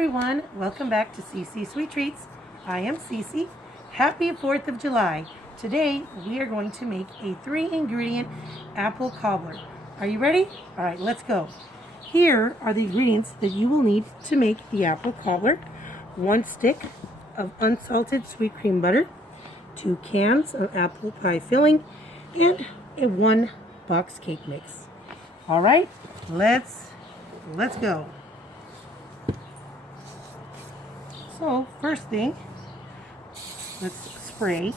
Everyone, welcome back to Cici Sweet Treats. I am Cici. Happy 4th of July. Today we are going to make a 3-ingredient apple cobbler. Are you ready? All right, let's go. Here are the ingredients that you will need to make the apple cobbler. 1 stick of unsalted sweet cream butter, 2 cans of apple pie filling, and a 1 box cake mix. All right, let's go. So first thing, let's spray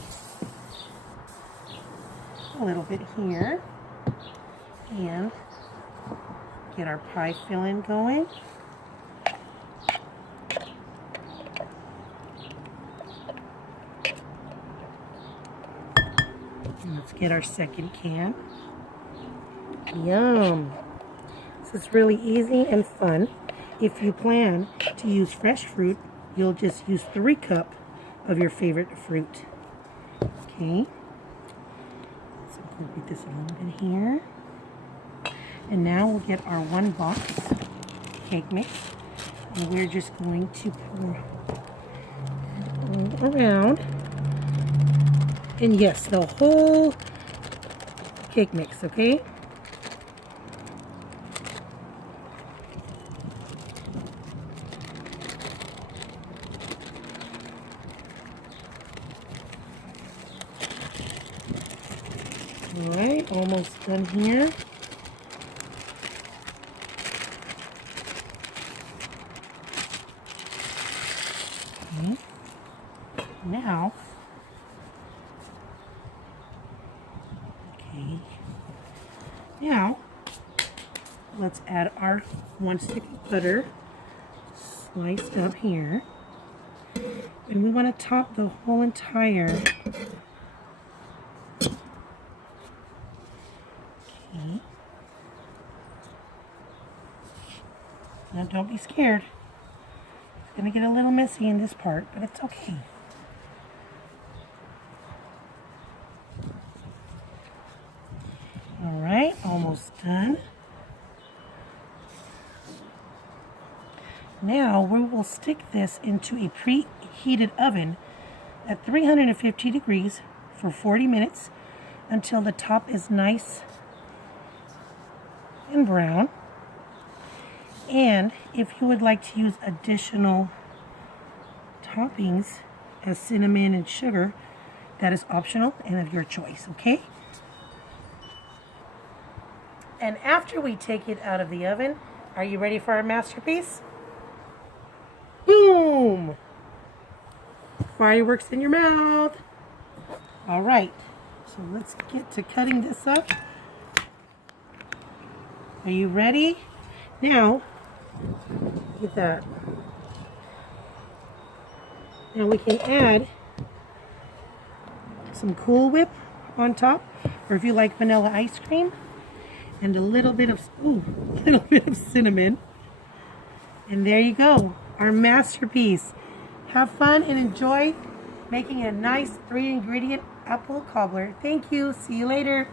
a little bit here and get our pie filling going. And let's get our second can. Yum! This is really easy and fun. If you plan to use fresh fruit, you'll just use 3 cups of your favorite fruit. Okay. Let's incorporate this a little bit here. And now we'll get our 1 box cake mix. And we're just going to pour it around. And yes, the whole cake mix, okay? Alright, almost done here. Okay. Now, let's add our 1 stick of butter sliced up here. And we want to top the whole entire Now don't be scared. It's going to get a little messy in this part, but it's okay. Alright, almost done. Now we will stick this into a preheated oven at 350 degrees for 40 minutes until the top is nice and brown. And if you would like to use additional toppings as cinnamon and sugar, that is optional and of your choice, okay? And after we take it out of the oven, are you ready for our masterpiece? Boom! Fireworks in your mouth. All right, so let's get to cutting this up. Are you ready? Now, look at that. Now we can add some Cool Whip on top, or if you like vanilla ice cream, and a little bit of cinnamon. And there you go, our masterpiece. Have fun and enjoy making a nice 3-ingredient apple cobbler. Thank you. See you later.